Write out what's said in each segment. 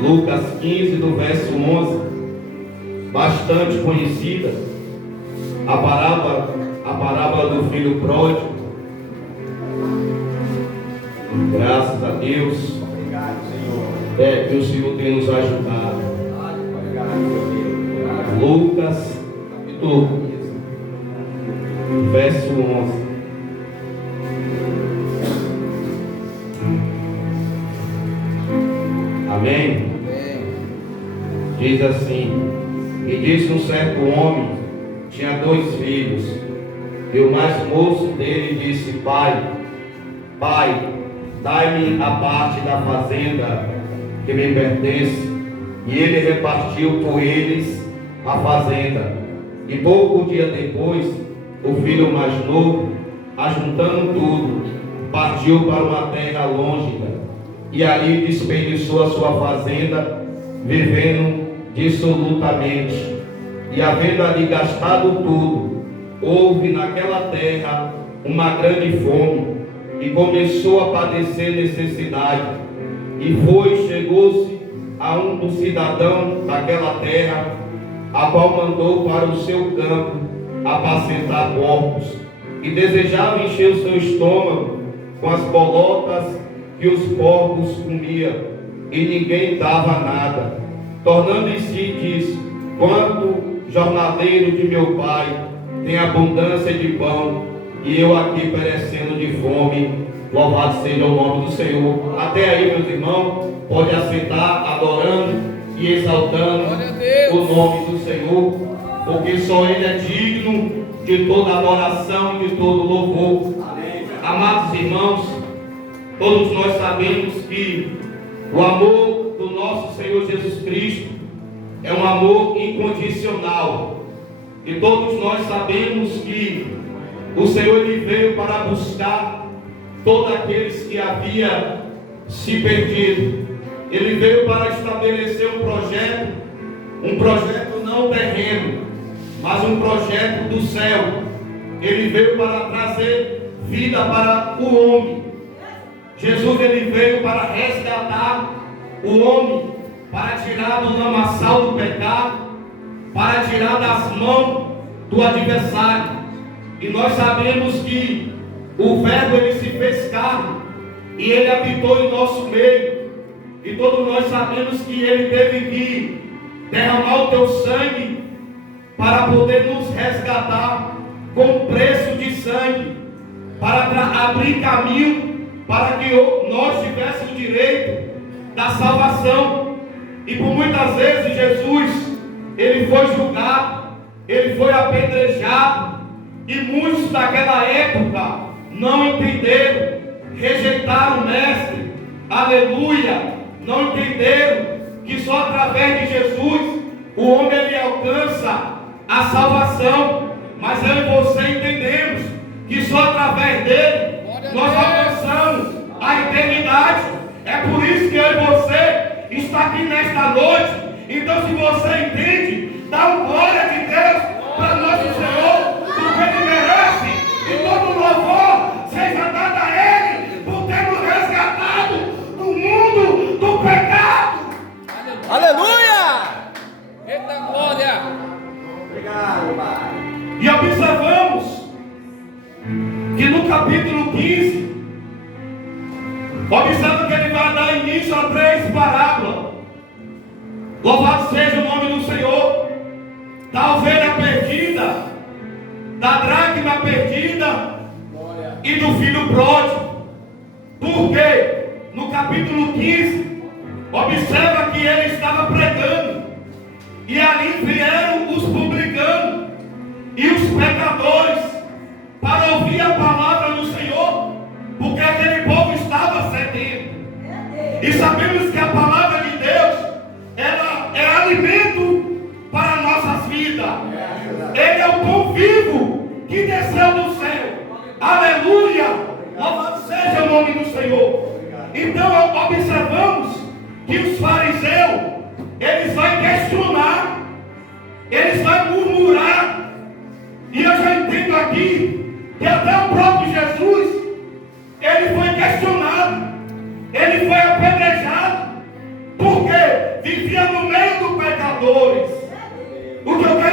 Lucas 15, do verso 11, bastante conhecida, a parábola do filho pródigo. Graças a Deus. Obrigado, Senhor. Que o Senhor tem nos ajudado. Obrigado, meu Deus. Lucas, capítulo 15, verso 11. Amém? Diz assim: e disse um certo homem, tinha 2 filhos, e o mais moço dele disse: Pai, dai-me a parte da fazenda que me pertence. E ele repartiu por eles a fazenda. E pouco dia depois, o filho mais novo, ajuntando tudo, partiu para uma terra lôngica, e ali desperdiçou a sua fazenda, vivendo dissolutamente. E havendo ali gastado tudo, houve naquela terra uma grande fome, e começou a padecer necessidade. E chegou-se a um dos cidadãos daquela terra, a qual mandou para o seu campo apacentar porcos, e desejava encher o seu estômago com as bolotas que os porcos comiam, e ninguém dava nada. Tornando em si, diz: quanto jornaleiro de meu pai tem abundância de pão, e eu aqui perecendo de fome. Louvado seja o nome do Senhor. Até aí, meus irmãos, pode assentar, adorando e exaltando o nome do Senhor, porque só Ele é digno de toda adoração e de todo louvor. Amém. Amados irmãos, todos nós sabemos que o amor do nosso Senhor Jesus Cristo é um amor incondicional, e todos nós sabemos que o Senhor ele veio para buscar todos aqueles que haviam se perdido. Ele veio para estabelecer um projeto não terreno, mas um projeto do céu. Ele veio para trazer vida para o homem. Jesus ele veio para resgatar o homem, para tirar do lamaçal do pecado, para tirar das mãos do adversário. E nós sabemos que o Verbo ele se fez carne e ele habitou em nosso meio. E todos nós sabemos que ele teve que derramar o teu sangue para poder nos resgatar com preço de sangue, para abrir caminho para que nós tivéssemos direito da salvação. E por muitas vezes Jesus ele foi julgado, ele foi apedrejado, e muitos daquela época não entenderam, rejeitaram o mestre, aleluia, não entenderam que só através de Jesus o homem ele alcança a salvação. Mas eu e você entendemos que só através dele nós alcançamos a eternidade. É por isso que eu e você está aqui nesta noite. Então, se você entende, dá uma glória de Deus para nosso Senhor, porque Ele merece. E todo louvor seja dado a Ele por termos resgatado do mundo do pecado. Aleluia! Eita glória! Obrigado, Pai. E observamos que no capítulo 15, observa que ele vai dar início a 3 parábolas. Louvado seja o nome do Senhor. Da ovelha perdida, da dracma perdida e do filho pródigo. Porque no capítulo 15, observa que ele estava pregando, e ali vieram os publicanos e os pecadores para ouvir a palavra do Senhor, porque aquele povo estava sedento. E sabemos que a palavra de Deus ela é alimento para nossas vidas. Ele é o pão vivo que desceu do céu. Aleluia! Louvado seja o nome do Senhor. Então observamos que os fariseus eles vão questionar, eles vão murmurar. E eu já entendo aqui que até o próprio Jesus ele foi questionado, ele foi apedrejado. Por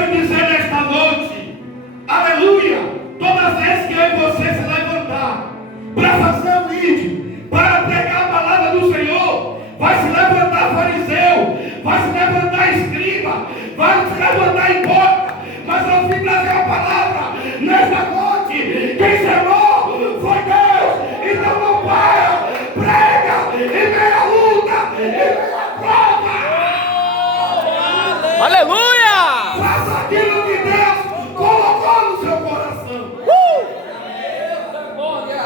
quero dizer nesta noite, aleluia, todas as vezes que eu e você se levantar para fazer o vídeo, para pregar a palavra do Senhor, vai se levantar fariseu, vai se levantar escriba, vai se levantar hipócrita, mas eu vim trazer a palavra nesta noite. Quem chamou foi Deus, então não para, prega em meia luta, em meia prova. Aleluia! Faça aquilo que Deus colocou no seu coração. Glória!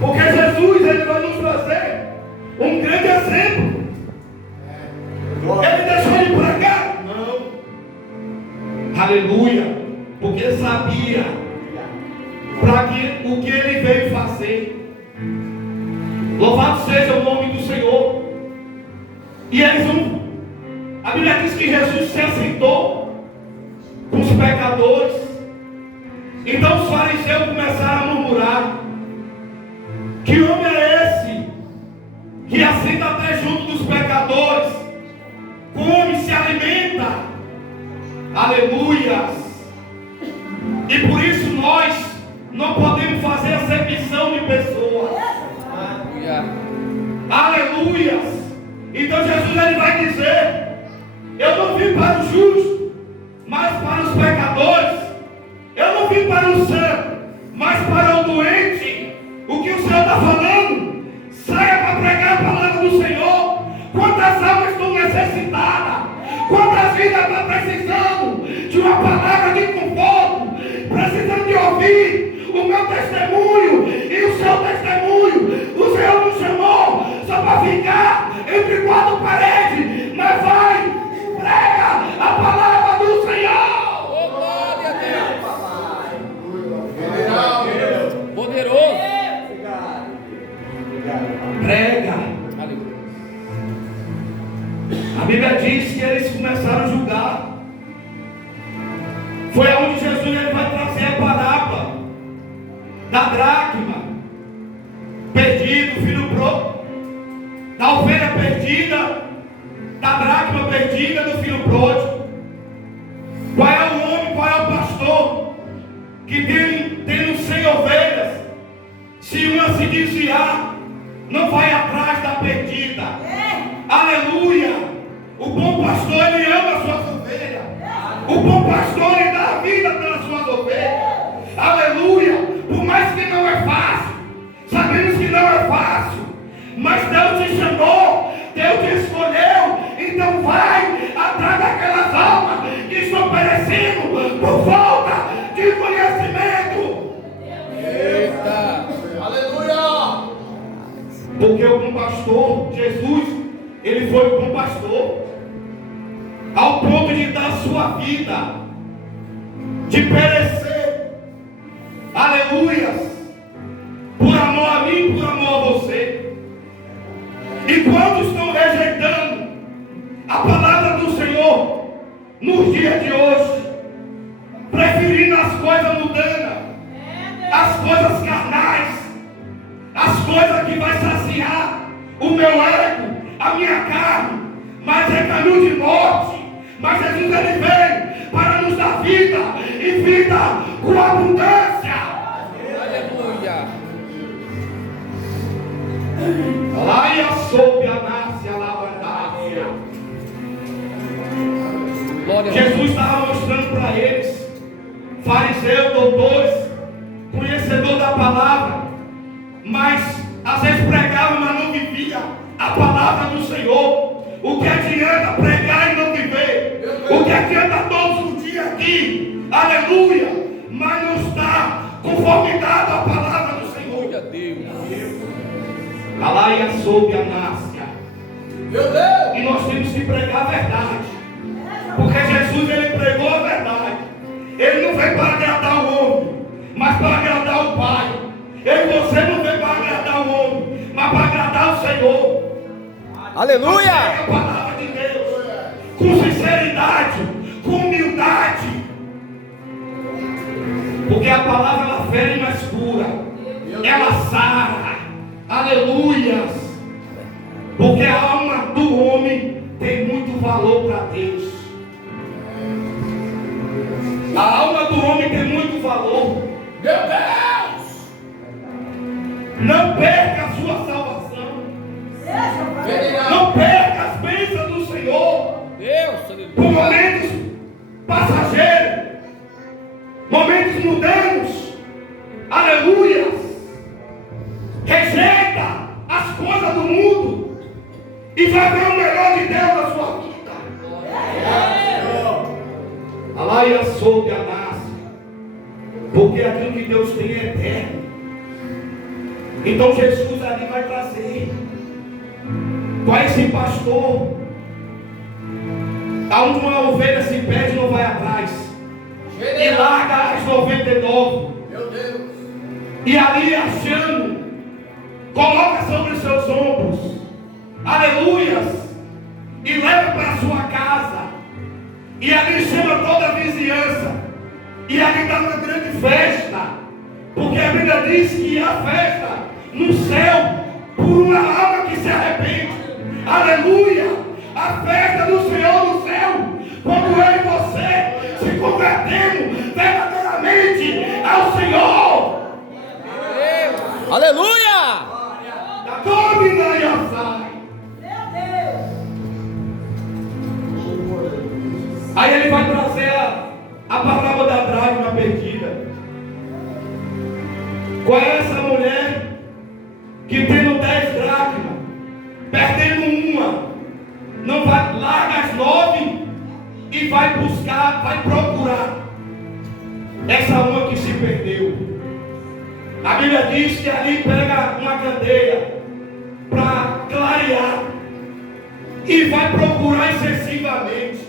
Porque Jesus, ele vai nos trazer um grande exemplo. Ele deixou de pregar? Não. Aleluia. Porque sabia o que ele veio fazer. Louvado seja o nome do Senhor. E a Bíblia diz que Jesus se assentou com os pecadores. Então os fariseus começaram a murmurar: que homem é esse que assenta até junto dos pecadores, come, se alimenta? Aleluias. E por isso nós não podemos fazer acepção de pessoas. Aleluias. Então Jesus, ele vai dizer: eu não vim para o justo, mas para os pecadores. Eu não vim para o santo, mas para o doente. O que o Senhor está falando? Saia para pregar a palavra do Senhor. Quantas almas estão necessitadas? Quantas vidas estão precisando de uma palavra de conforto? Precisando de ouvir o meu testemunho e o seu testemunho. O Senhor nos chamou só para ficar entre quatro paredes, mas vai e prega a palavra do Senhor. Oh, glória a Deus! Poderoso! Prega. A Bíblia diz que eles começaram a julgar. Foi aonde Jesus, ele vai trazer a parábola da dracma perdido, filho pródigo, da ovelha perdida, da dracma perdida, do filho pródigo. Qual é o homem, qual é o pastor que tem 100 ovelhas? Se uma se desviar, não vai atrás da perdida. Aleluia. O bom pastor, ele ama as suas ovelhas. O bom pastor, ele dá a vida pelas suas ovelhas. Aleluia. Por mais que não é fácil, sabemos que não é fácil, mas Deus te chamou, Deus te escolheu. Então vai atrás daquelas almas que estão perecendo por falta de conhecimento. Eita! Aleluia! Porque o bom pastor, Jesus, ele foi o bom pastor, ao ponto de dar sua vida, de perecer, aleluias, por amor a mim, por amor a você. E quantos estão rejeitando a palavra do Senhor nos dias de hoje, preferindo as coisas mundanas, as coisas carnais, as coisas que vai saciar o meu ego, a minha carne, mas é caminho de morte. Mas Jesus, ele veio para nos dar vida, e vida com abundância. Aleluia! Lá e a soube a nasce a lavandácia. Glória a Deus! Jesus estava mostrando para eles, fariseus, doutores, conhecedor da palavra, mas às vezes pregava, mas não vivia a palavra do Senhor. O que adianta pregar e não viver? O que adianta todos os dias aqui, aleluia, mas não está conformidade à palavra do Senhor. Glória a Deus! Alaia soube a nácia. Meu Deus! E nós temos que pregar a verdade, porque Jesus, ele pregou a verdade. Ele não veio para agradar o homem, mas para agradar o Pai. Eu e você não veio para agradar o homem, mas para agradar o Senhor. Aleluia! Prega a palavra de Deus com sinceridade, com humildade, porque a palavra, ela fere, mas cura, ela sara. Aleluias. Porque a alma do para Deus. A alma do homem tem muito valor. Meu Deus! Não perca a sua salvação. Não perca as bênçãos do Senhor. Deus, Por momentos passageiros, momentos mundanos. Aleluia. Rejeita as coisas do mundo e vai ver o melhor de Deus na sua vida. Alaia soube a nasce, porque aquilo que Deus tem é eterno. Então Jesus ali vai trazer para esse pastor, aonde uma ovelha se perde, não vai atrás e larga as 99. Meu Deus! E ali achando, coloca sobre os seus ombros, aleluias, e leva para a sua casa, e ali chama toda a vizinhança, e ali dá uma grande festa, porque a Bíblia diz que há festa no céu, por uma alma que se arrepende, aleluia, a festa do Senhor no céu, quando eu e você se convertemos verdadeiramente ao Senhor. aleluia! Aí ele vai trazer a palavra da dracma perdida. Qual é essa mulher que tendo 10 dracmas, perdendo uma, não vai, larga as 9 e vai buscar, vai procurar essa uma que se perdeu. A Bíblia diz que ali pega uma candeia para clarear e vai procurar excessivamente,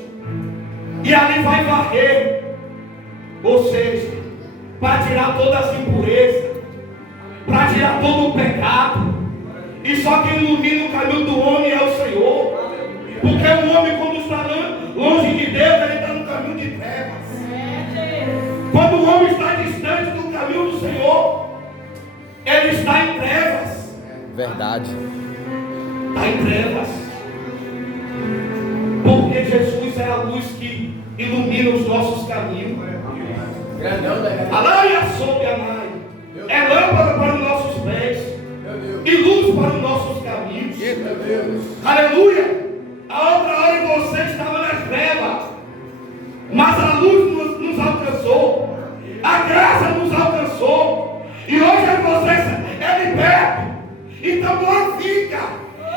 e ali vai varrer, ou seja, para tirar todas as impurezas, para tirar todo o pecado. E só quem ilumina o caminho do homem é o Senhor, porque o homem, quando está longe de Deus, ele está no caminho de trevas. Quando o homem está distante do caminho do Senhor, ele está em trevas. Verdade. Está em trevas. Porque Jesus é a luz que ilumina os nossos caminhos. Alaia sob a mãe. É lâmpada para os nossos pés e luz para os nossos caminhos. Aleluia. A outra hora você estava nas trevas, mas a luz nos alcançou, a graça nos alcançou, e hoje você é liberto. Então glorifica,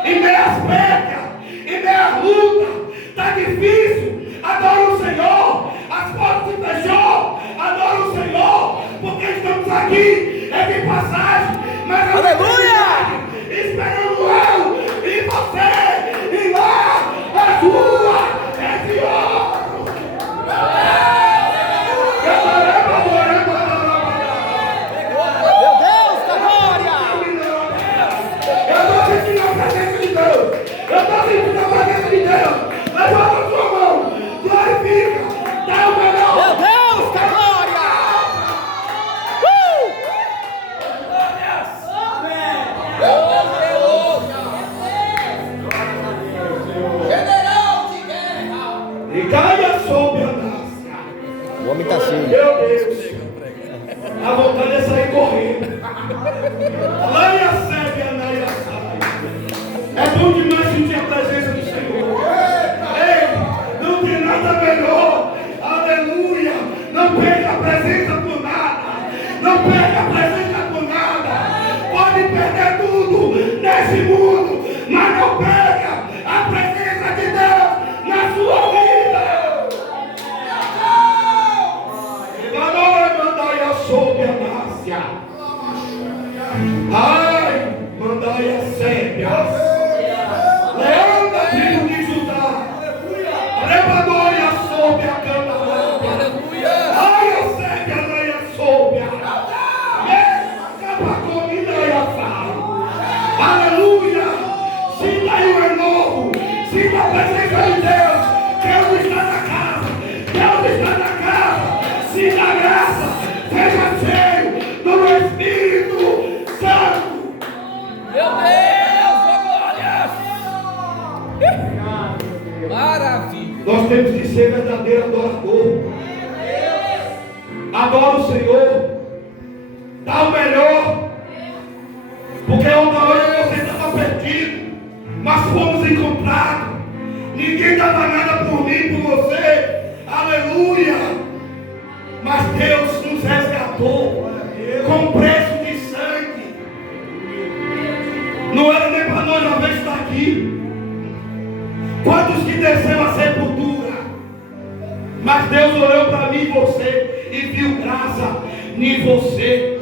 em meio às percas, em meio à luta, está difícil, adora o Senhor, as portas se fechou, adora o Senhor, porque estamos aqui, é de passagem, mas aleluia! Esperando eu e você, e lá a sua é de ouro. Meu Deus, da glória! Eu estou sentindo a presença de Deus. Eu estou sentindo a presença de Deus. Levanta a sua mão, glorifica, dá o melhor. Meu Deus, da glória! General de guerra! E caia sobre a graça. O homem está cheio. Meu Deus, a vontade é sair correndo. Laia segue, anaia sai. É bom demais sentir a presença do Senhor. Ei, não tem nada melhor. Aleluia. Não perca a presença por nada. Não perca a presença por nada. Pode perder tudo nesse mundo, mas não perca a presença de Deus na sua vida. Mandai a sob a Márcia. Ai, mandai a Sébia. Leão da tribo de Judá. Levador e a sob a canta. Ai, a Sébia, ai, a sob a capa comida e a sal. Aleluia. Sinta aí o renovo. Sinta a presença de Deus. Deus está na casa. Deus está na casa. Sinta a graça. Seja cheio do Espírito Santo. Meu Deus, glória! Maravilha! ser verdadeiro adorador. Adora o Senhor. Dá o melhor. Porque uma hora você estava perdido, mas fomos encontrados. Ninguém dava nada por mim, por você. Aleluia. Mas Deus nos resgatou com preço de sangue. Não era nem para nós uma vez estar aqui. Quantos que desceram a sepultura? Mas Deus olhou para mim e você e viu graça em você.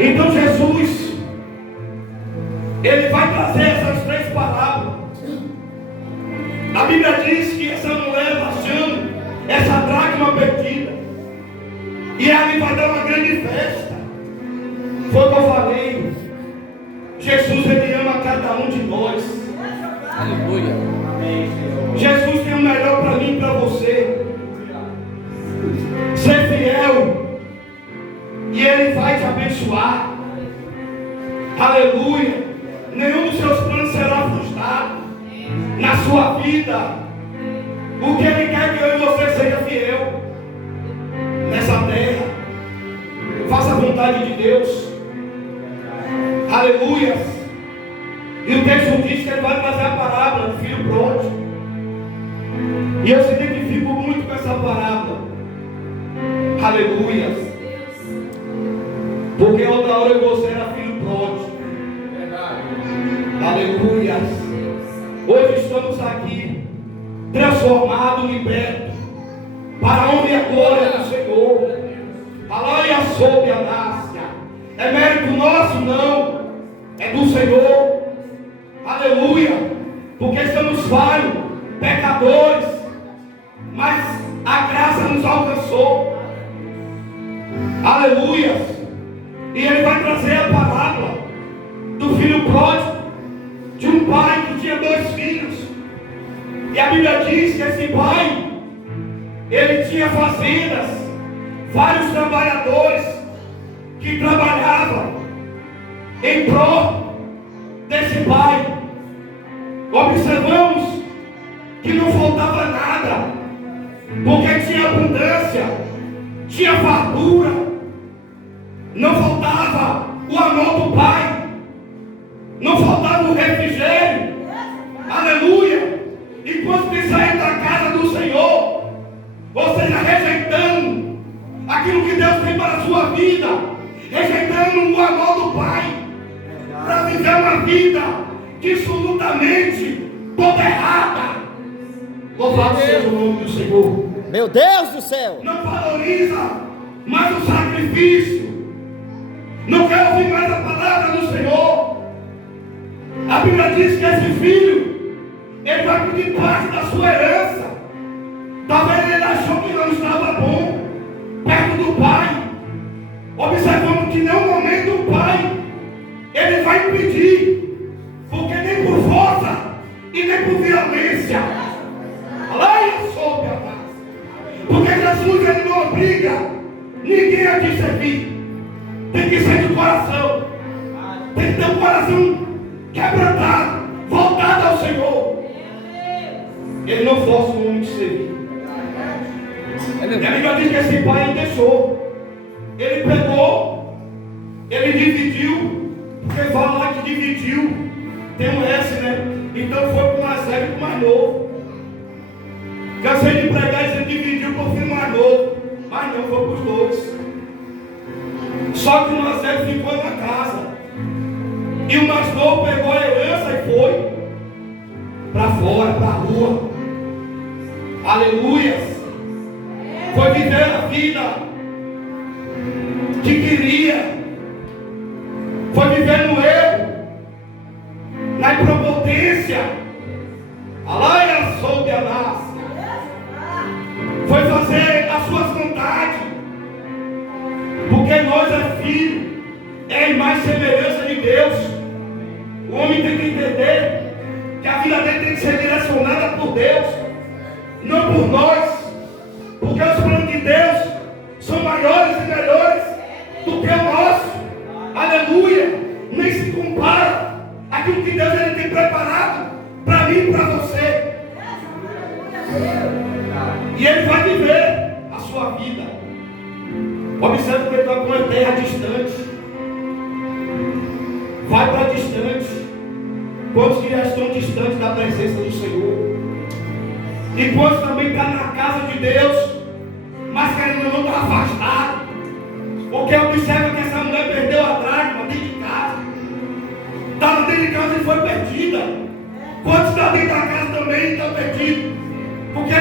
Então Jesus, Ele vai trazer essas 3 palavras. A Bíblia diz que essa mulher achando essa dracma perdida, e ali vai dar uma grande festa. Foi o que eu falei. Jesus, Ele ama cada um de nós. Aleluia. Jesus tem o melhor para mim e para você. Ser fiel, e Ele vai te abençoar. Aleluia. Nenhum dos seus planos será frustrado na sua vida. O que Ele quer é que eu e você seja fiel nessa terra. Faça a vontade de Deus. Aleluia. E o texto diz que Ele vai trazer a parábola do filho pródigo. E eu se identifico muito com essa parábola. Aleluia. Porque outra hora você era filho pródigo. Aleluia. Hoje estamos aqui, transformados, libertos, para a honra e a glória do Senhor. Aleluia, sob a nácia. É mérito nosso? Não. É do Senhor. Aleluia. Porque somos falhos, pecadores, mas a graça nos alcançou. Aleluia. E Ele vai trazer a parábola do filho pródigo, de um pai que tinha 2 filhos. E a Bíblia diz que esse pai, ele tinha fazendas, vários trabalhadores que trabalhavam em prol desse pai. Observamos que não faltava nada, porque tinha abundância, tinha fartura, não faltava o amor do pai, não faltava o refrigério. Aleluia. E quando você sair da casa do Senhor, você já rejeitando aquilo que Deus tem para a sua vida, rejeitando o amor do pai, para viver uma vida absolutamente toda errada. Louvado seja o nome do Senhor. Meu Deus do céu. Não valoriza mais o sacrifício, não quer ouvir mais a palavra do Senhor. A Bíblia diz que esse filho, ele vai pedir parte da sua herança. Talvez ele achou que não estava bom perto do pai. Observamos que em nenhum momento o pai, ele vai impedir, porque nem por força e nem por violência. Aleluia, soube a paz. Porque Jesus, Ele não obriga ninguém a te servir. Tem que ser de coração. Tem que ter um coração quebrantado, voltado ao Senhor. Ele não força o homem de servir. E a Bíblia diz que esse pai deixou. Ele pegou, ele dividiu, porque fala lá que dividiu, tem um S, né? Então foi para o mais velho e para o mais novo. Cansei de pregar e ele dividiu para o filho mais novo, mas não, foi para os 2. Só que o mais velho ficou na casa, e o mais novo pegou a herança e foi para fora, para a rua. Aleluia. Foi viver a vida que queria, foi viver no erro, na impotência. Aleluia, soube a nasce. Foi fazer as suas vontades, porque nós é filho, é a imagem e semelhança de Deus. O homem tem que entender que a vida dele tem que ser direcionada por Deus, não por nós, porque os planos de Deus são maiores e melhores do que o nosso. Aleluia. Nem se compara aquilo que Deus ele tem preparado para mim e para você. Observe que ele vai para uma terra distante. Vai para distante. Quantos que já estão distantes da presença do Senhor? E quantos também estão na casa de Deus, mas querendo não estar afastado? Porque observa que essa mulher perdeu a dracma dentro de casa. Estava dentro de casa e foi perdida. Quantos estão dentro da casa também estão perdidos? Porque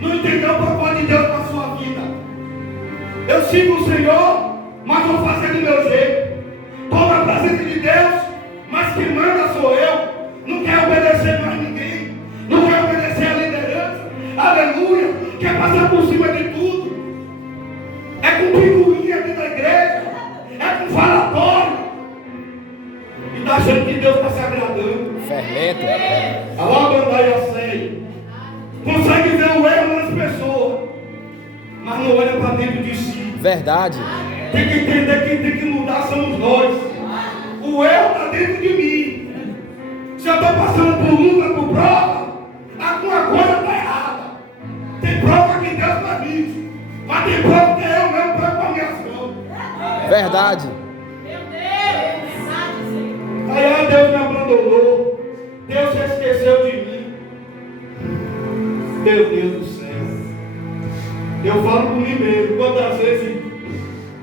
não entendeu o propósito de Deus para a sua vida. Eu sigo o Senhor, mas vou fazer do meu jeito. Estou na presença de Deus, mas quem manda sou eu. Não quer obedecer mais ninguém. Não quer obedecer a liderança. Aleluia. Quer passar por cima de tudo. É com picuinha dentro da igreja. É com falatório. E está achando que Deus está se agradando. Fermento. Alô, Bandaia Sei. Consegue ver o erro nas pessoas, mas não olha para dentro de si. Verdade. Tem que entender que quem tem que mudar somos nós. O erro está dentro de mim. Se eu estou passando por luta, por prova, alguma coisa está errada. Tem prova que Deus permite, mas tem prova que eu mesmo pego com as minhas mãos. Verdade. Meu Deus, verdade, Senhor. Aí Deus me abandonou. Deus se esqueceu de mim. Meu Deus do céu. Eu falo por mim mesmo. Quantas vezes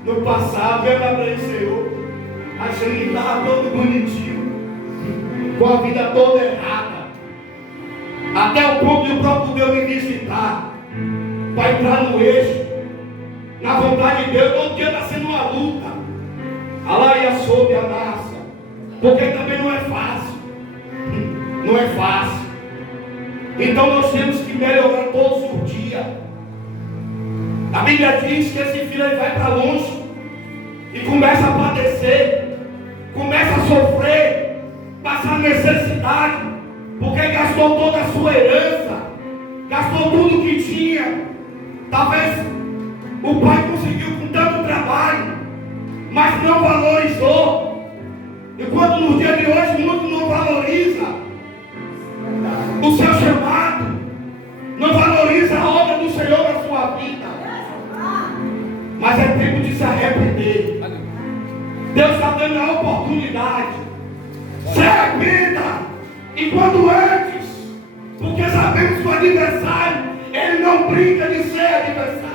no passado eu lembrei, Senhor, achando que estava todo bonitinho, com a vida toda errada, até o ponto de o próprio Deus me visitar, para entrar no eixo, na vontade de Deus. Todo dia está sendo uma luta. Alaia soube a massa, porque também não é fácil. Não é fácil. Então nós temos que melhorar todos os dias. A Bíblia diz que esse filho ele vai para longe e começa a padecer, começa a sofrer, passar necessidade, porque gastou toda a sua herança, gastou tudo que tinha. Talvez o pai conseguiu com tanto trabalho, mas não valorizou. Enquanto nos dias de hoje muitos não valorizam o seu chamado, não valoriza a obra do Senhor na sua vida. Mas é tempo de se arrepender. Deus está dando a oportunidade. Se arrependa enquanto antes, porque sabemos que o adversário ele não brinca de ser adversário.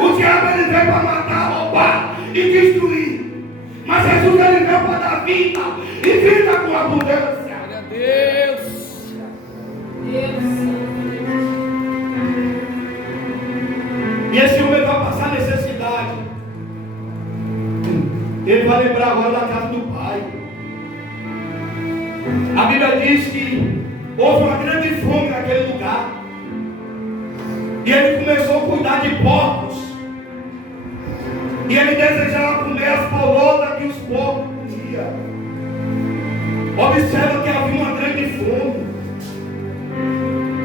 O diabo ele veio para matar, roubar e destruir, mas Jesus ele veio para dar vida e vida com abundância. Glória a Deus. E esse homem vai passar necessidade. Ele vai lembrar agora da casa do pai. A Bíblia diz que houve uma grande fome naquele lugar. E ele começou a cuidar de porcos. E ele desejava comer as polotas que os porcos comiam. Observa que havia uma grande fome.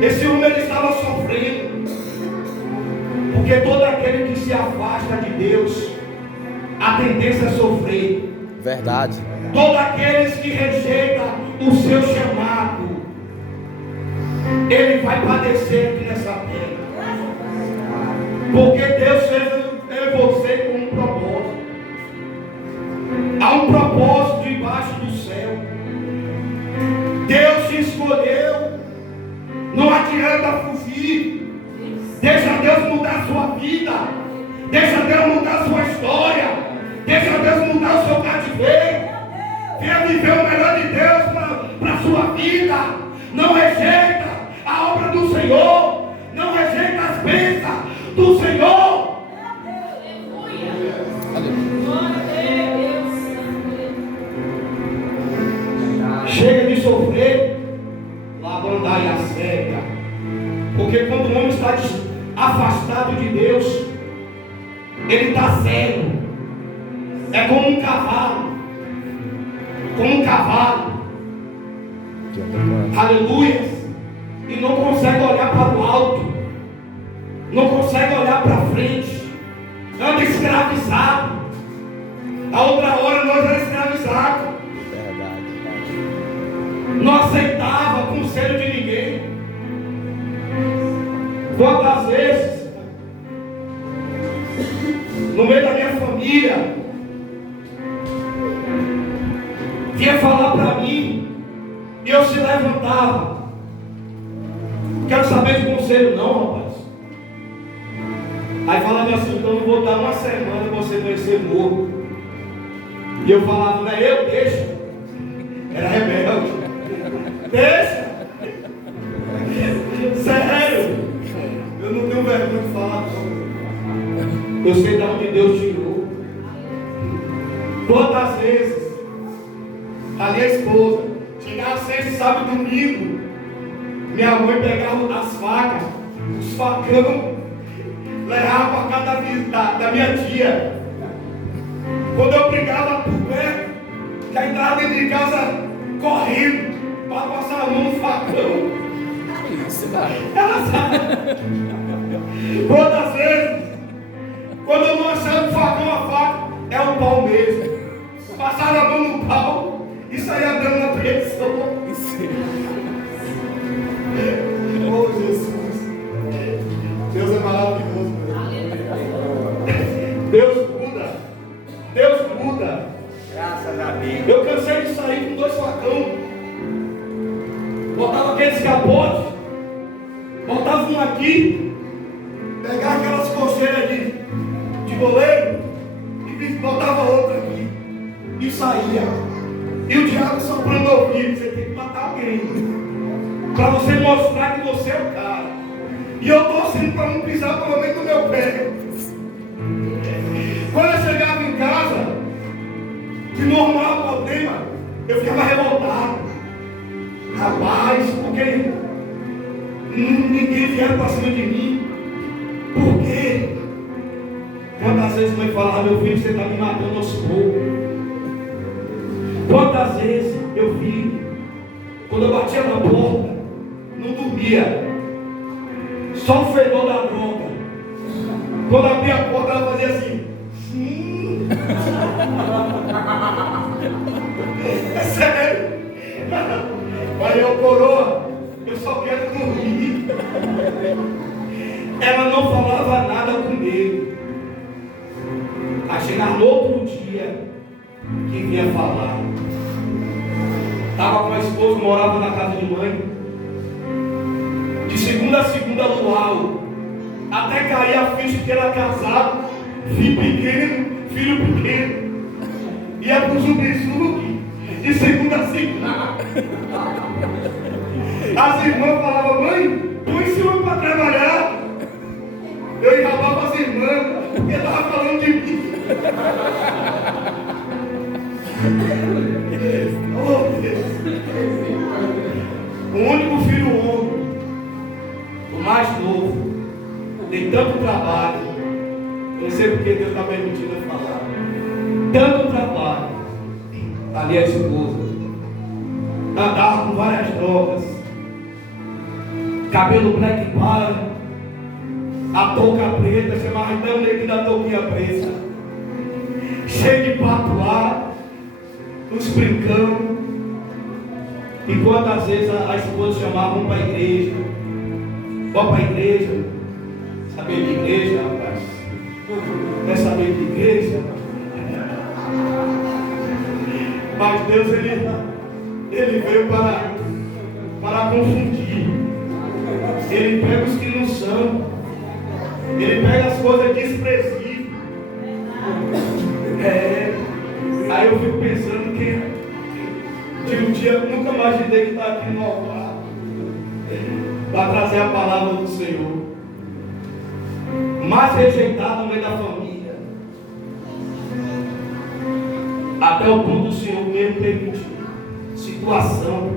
Esse homem ele estava sofrendo. Porque todo aquele que se afasta de Deus, a tendência é sofrer. Verdade. Todos aqueles que rejeitam o seu chamado, ele vai padecer aqui nessa terra. Porque Deus fez eu e você com um propósito. Há um propósito debaixo do céu. Deus te escolheu. Não adianta fugir. Deixa Deus mudar a sua vida. Deixa Deus mudar a sua história. Deixa Deus mudar o seu cativeiro. Venha viver o melhor de Deus para a sua vida. Não rejeita a obra do Senhor. Não rejeita as bênçãos do Senhor. Chega de sofrer. Lavandar e a cega. Porque quando o homem está afastado de Deus, ele está cego. É como um cavalo. Como um cavalo. Aleluia. E não consegue olhar para o alto. Não consegue olhar para frente. Anda escravizado. A outra hora nós éramos escravizados. Não aceitava conselho de ninguém. Quantas vezes no meio da minha família, vinha falar para mim, e eu se levantava. Quero saber de conselho não, rapaz. Aí falava assim, então eu vou dar uma semana para você conhecer morto. E eu falava, não é eu, deixa. Era rebelde. Deixa. Sério. Eu não tenho vergonha de falar não. Eu sei de onde Deus tirou. Quantas vezes a minha esposa chegava sexta, sábado e domingo, minha mãe pegava as facas, os facão, levava para casa da minha tia. Quando eu brigava por perto, já entrava dentro de casa correndo para passar a mão no facão. Ela sabe. Quantas vezes, quando eu não achava o facão, a faca, é o pau mesmo. Passaram a mão no pau e saía dando na pessoa. Oh Jesus, Deus é maravilhoso. Deus muda. Deus muda. Graças a Deus. Eu cansei de sair com 2 facão. Botava aqueles capotes, botava um aqui, pegava aquelas cocheiras de goleiro e botava outra aqui e saía. E o diabo soprando no ouvido, você tem que matar alguém para você mostrar que você é o cara. E eu torcendo para não pisar pelo meio do meu pé. Quando eu chegava em casa, de normal o problema, eu ficava revoltado. Rapaz, porque ninguém vieram para cima de mim? Por quê? Quantas vezes a mãe falava, meu filho, você está me matando aos poucos. Quantas vezes eu vi, quando eu batia na porta, não dormia, só o fedor da droga. Quando abria a porta, ela fazia assim. É sério. Mas eu, coroa, eu só quero dormir. Ela não falava nada comigo. A chegar no outro dia, que vinha falar. Estava com a esposa, morava na casa de mãe. De segunda a segunda, luau. Até cair a ficha que era casado, filho pequeno. Ia pro zumbi-zumbi. De segunda a segunda. As irmãs falavam, mãe, põe esse homem para trabalhar. Eu enrabava as irmãs, porque estava falando de mim. Oh, Deus. O único filho homem, o mais novo, tem tanto trabalho. Eu não sei porque Deus está permitindo eu falar. Tanto trabalho. Ali a esposa andava com várias drogas, cabelo black power, a touca preta, chamava então o neguinho da touquinha preta, cheio de patuá, os brincão. E quantas vezes a esposa chamava um para a igreja, vó para a igreja, saber de igreja, rapaz? Quer saber de igreja? Mas Deus, ele veio para confundir. Ele pega os que não são. Ele pega as coisas desprezíveis. Aí eu fico pensando que um dia eu nunca imaginei que está aqui no altar para trazer a palavra do Senhor. Mais rejeitado no meio da família. Até o ponto do Senhor mesmo permitir situação.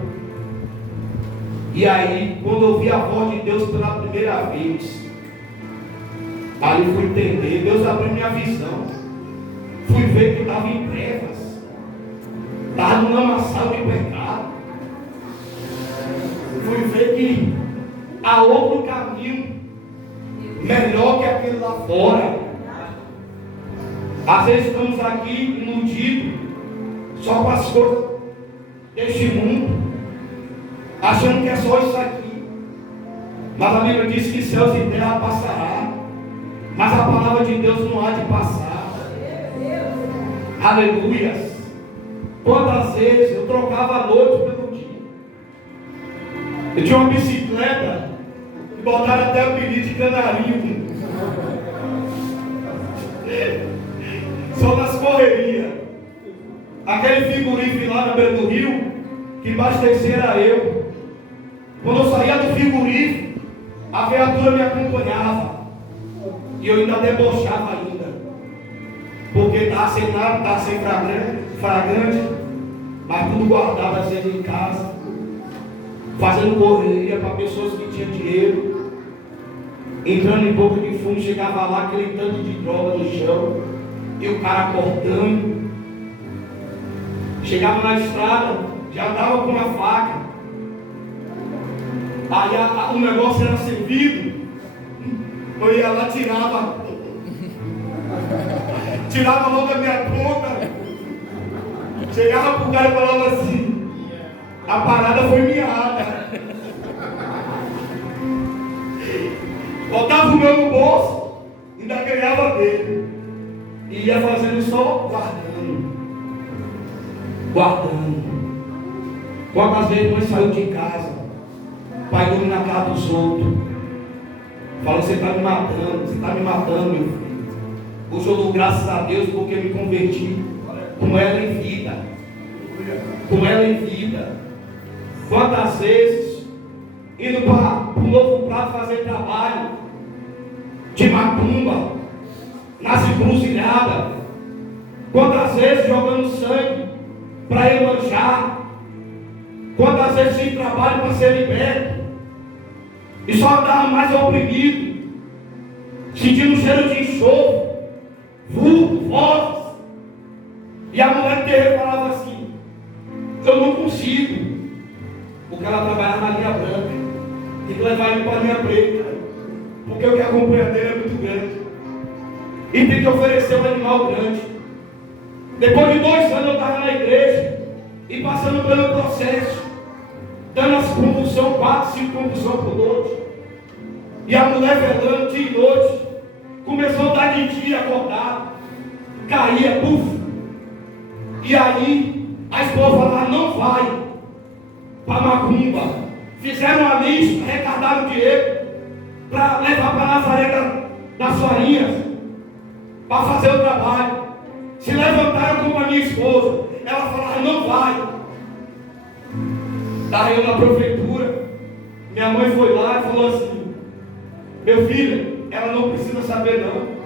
E aí, quando eu vi a voz de Deus pela primeira vez, aí eu fui entender, Deus abriu minha visão. Fui ver que eu estava em trevas, estava num lamaçal de pecado. Fui ver que há outro caminho melhor que aquele lá fora. Às vezes estamos aqui iludidos só com as coisas deste mundo, achando que é só isso aqui. Mas a Bíblia diz que céus e terra passará, mas a palavra de Deus não há de passar. Aleluias. Quantas vezes eu trocava a noite pelo dia. Eu tinha uma bicicleta e botaram até o apelido de canarinho. Só nas correrias. Aquele figurino lá na beira do rio, que abastecer era eu. Quando eu saía do figurino, a viatura me acompanhava. E eu ainda debochava ainda. Porque estava sem nada, estava sem fragante, mas tudo guardava dentro de casa. Fazendo correria para pessoas que tinham dinheiro. Entrando em boca de fumo, chegava lá aquele tanto de droga no chão. E o cara cortando. Chegava na estrada, já dava com uma faca. Aí o negócio era servido. Eu ia lá, tirava logo a minha conta. Chegava pro cara e falava assim: a parada foi miada. Botava o meu no bolso, ainda ganhava dele. E ia fazendo só guardando. Quantas vezes nós saímos de casa, pai dorme na casa dos outros, fala: você está me matando, meu filho. Hoje eu dou graças a Deus porque me converti com ela em vida. Quantas vezes indo para o Novo Prado fazer trabalho de macumba, nas encruzilhadas. Quantas vezes jogando sangue para ir manchar. Quantas vezes sem trabalho para ser liberto. E só andava mais oprimido, sentindo cheiro de enxofre, vulto, vozes. E a mulher do terreiro falava assim: eu não consigo. Porque ela trabalhava na linha branca. Tem que levar ele para a linha preta. Porque o que acompanha dele é muito grande. E tem que oferecer um animal grande. Depois de 2 anos eu estava na igreja. E passando pelo processo. Dando as convulsões, 4, 5 convulsões por noite. E a mulher velando dia e noite. Começou a dar de dia acordado. Caía, puf. E aí a esposa falava: não vai para macumba. Fizeram uma lista, arrecadaram dinheiro para levar para Nazaré das Farinhas, para fazer o trabalho. Se levantaram com a minha esposa. Ela falava: não vai. Estava eu na prefeitura. Minha mãe foi lá e falou assim: meu filho, ela não precisa saber não.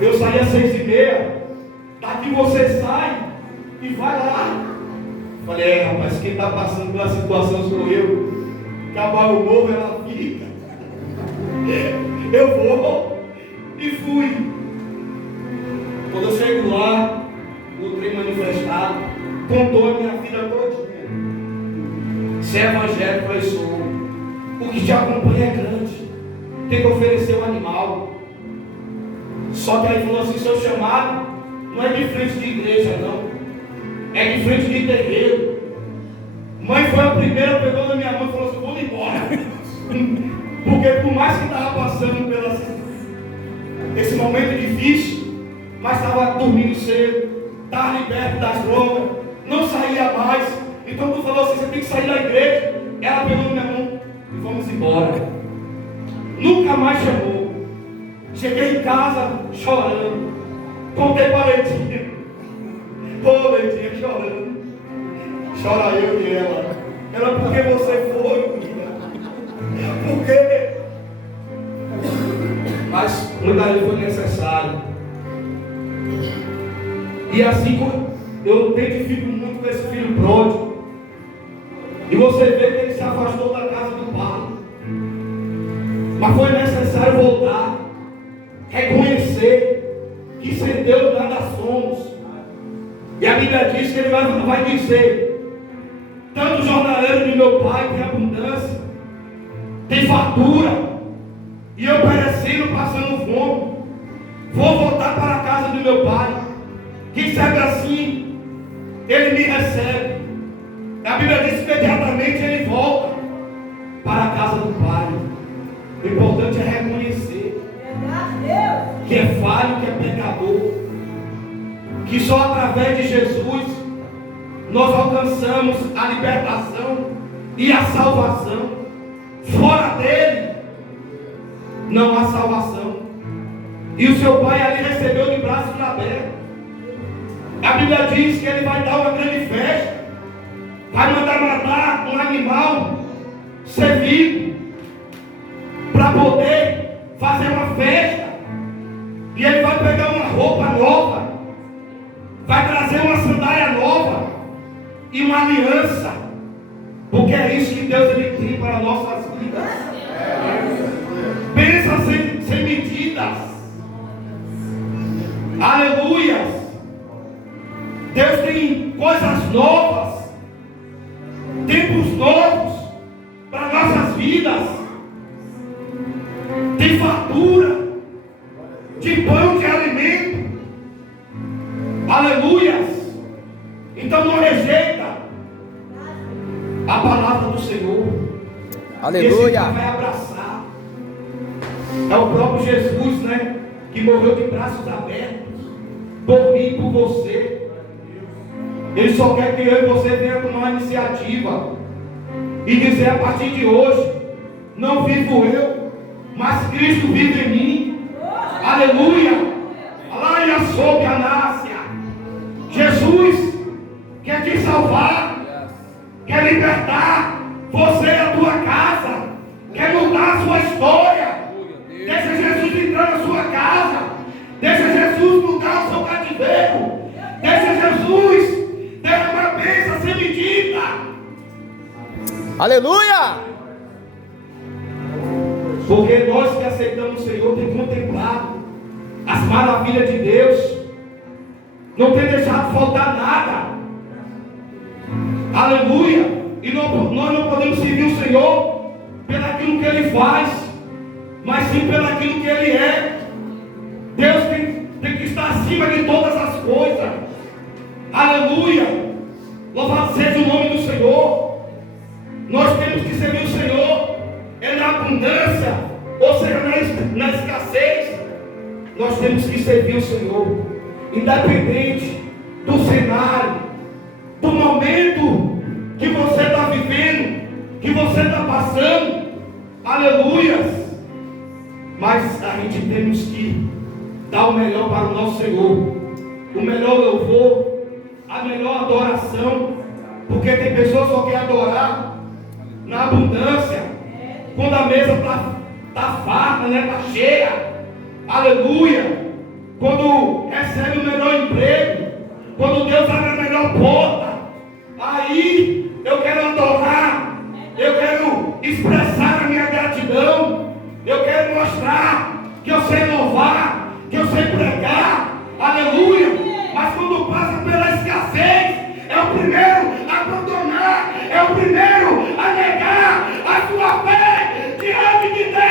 Eu saí às 6h30. Daqui você sai e vai lá. Falei: rapaz, quem está passando pela situação sou eu. Acabar o morro, ela fica. Eu vou. E fui. Quando eu chego lá, o trem manifestado contou a minha vida todinha. Se é evangélico, eu sou. O que te acompanha é grande. Tem que oferecer um animal. Só que aí falou assim: seu chamado não é de frente de igreja, não. É de frente de terreiro. Mãe foi a primeira, pegou na minha mão e falou assim: vou embora. Porque por mais que estava passando esse momento difícil, mas estava dormindo cedo, estava liberto das drogas, não saía mais. Então tu falou assim: você tem que sair da igreja. Ela pegou na minha mão e vamos embora. Nunca mais chamou. Cheguei em casa chorando. Contei para a Leitinha. Ô Leitinha, chorando. Chora eu e ela. Ela: por que você foi? Por quê? Mas muitas vezes foi necessário. E assim eu me identifico muito com esse filho pródigo. E você vê que ele se afastou da casa do pai. Mas foi necessário voltar, reconhecer que sem Deus nada somos. E a Bíblia diz que ele vai dizer: tanto o jornaleiro de meu pai tem abundância, tem fartura, e eu perecendo, passando fome. Vou voltar para a casa do meu pai. Quem serve assim, ele me recebe. A Bíblia diz que imediatamente ele volta para a casa do pai. O importante é reconhecer que é falho, que é pecador. que só através de Jesus nós alcançamos a libertação e a salvação. Fora dele não há salvação. E o seu pai ali recebeu de braços abertos. A Bíblia diz que ele vai dar uma grande festa, vai mandar matar um animal ser vivo, para poder fazer uma festa. E ele vai pegar uma roupa nova, vai trazer uma sandália nova e uma aliança, porque é isso que Deus ele tem para nossas vidas. Bênçãos sem medidas. Aleluias. Deus tem coisas novas, tempos novos para nossas vidas. Tem fartura de pão, de alimento. Aleluias. Então não rejeita a palavra do Senhor. Aleluia. Esse vai abraçar. É o próprio Jesus, né? Que morreu de braços abertos por mim e por você. Ele só quer que eu e você venha tomar uma iniciativa e dizer: a partir de hoje, não vivo eu, mas Cristo vive em mim. Aleluia. Alaia sob a nácia. Jesus quer te salvar, quer libertar você e a tua casa, quer mudar a sua história. Deixa Jesus entrar na sua casa, deixa Jesus mudar o seu cativeiro, deixa Jesus ter uma bênção sem medida. Aleluia. Porque nós que aceitamos o Senhor temos contemplado as maravilhas de Deus, não tem deixado faltar nada. Aleluia. E nós não podemos servir o Senhor pelaquilo que Ele faz, mas sim pelaquilo que Ele é. Deus tem que estar acima de todas as coisas. Aleluia. Louvado seja o nome do Senhor. Nós temos que servir o Senhor na abundância, ou seja, na escassez. Nós temos que servir o Senhor, independente do cenário, do momento que você está vivendo, que você está passando. Aleluia. Mas a gente temos que dar o melhor para o nosso Senhor, o melhor louvor, a melhor adoração, porque tem pessoas que só querem adorar na abundância, quando a mesa está farta, né? Está cheia. Aleluia. Quando recebe o melhor emprego, quando Deus abre a melhor porta, aí eu quero adorar, eu quero expressar a minha gratidão, eu quero mostrar que eu sei louvar, que eu sei pregar. Aleluia. Mas quando passa pela escassez, é o primeiro a abandonar, é o primeiro a negar a sua fé diante de Deus.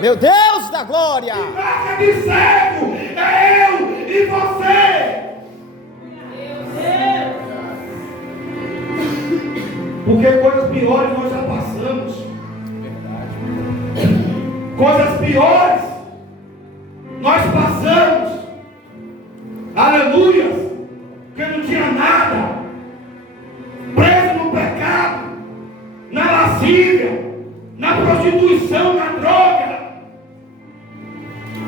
Meu Deus da glória. Que marca de cego é eu e você. Porque coisas piores nós já passamos. Coisas piores nós passamos. Aleluia. Porque não tinha nada. Preso no pecado, na lascívia, na prostituição, na droga.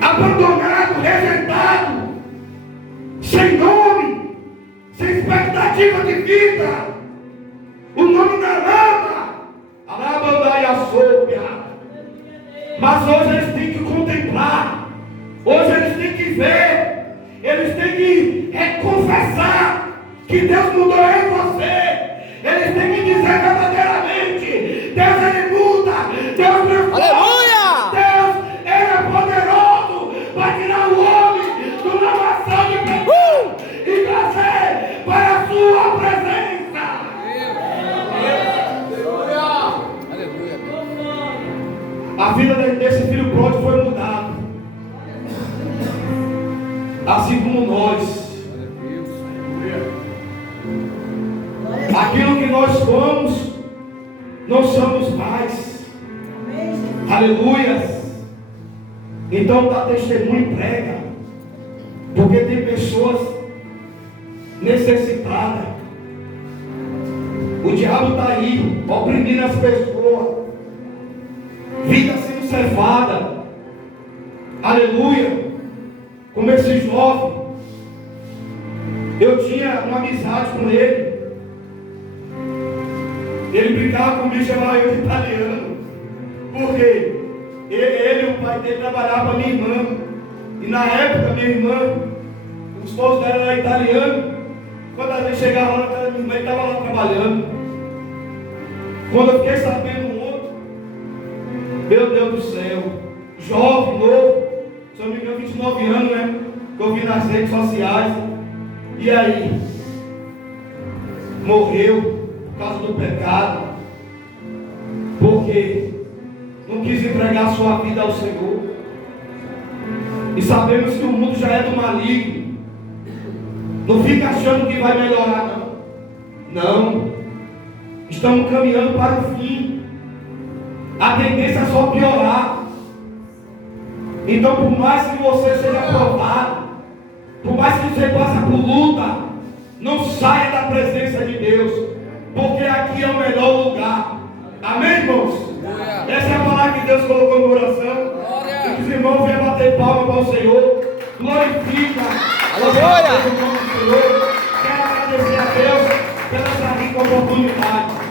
Abandonado, rejeitado, sem nome, sem expectativa de vida, o nome na lama, alabandaia sóbia. Mas hoje eles têm que contemplar, hoje eles têm que ver, eles têm que confessar que Deus mudou em você, eles têm que dizer verdadeiramente: Deus ele muda, Deus transforma. Aleluia! Deus ele é poderoso para tirar o homem de uma nação de pecado e trazer para a sua presença. Aleluia. A vida desse filho pródigo foi mudada, assim como nós. Aquilo que nós somos, não somos mais. Aleluia. Então dá testemunho e prega, porque Porque tem pessoas necessitadas. O diabo está aí, oprimindo as pessoas. Vida sendo cevada. Aleluia. Como esse jovem. Eu tinha uma amizade com ele. Ele brincava comigo, chamava eu de italiano. Por quê? Ele e o pai dele trabalhavam com a minha irmã. E na época, minha irmã, o esposo dela era italiano. Quando a gente chegava lá, minha irmã estava lá trabalhando. Quando eu fiquei sabendo ontem, meu Deus do céu, jovem, novo, se eu não me engano, 29 anos, né? Que eu vi nas redes sociais. E aí? Morreu por causa do pecado. Porque não quis entregar a sua vida ao Senhor. E sabemos que o mundo já é do maligno. Não fica achando que vai melhorar, não. Não. Estamos caminhando para o fim. A tendência é só piorar. Então, por mais que você seja provado, por mais que você passe por luta, não saia da presença de Deus, porque aqui é o melhor lugar. Amém, irmãos? Essa é a palavra que Deus colocou no coração. Que os irmãos venham bater palma para o Senhor. Glorifica. Aleluia. Quero agradecer a Deus pela essa rica oportunidade.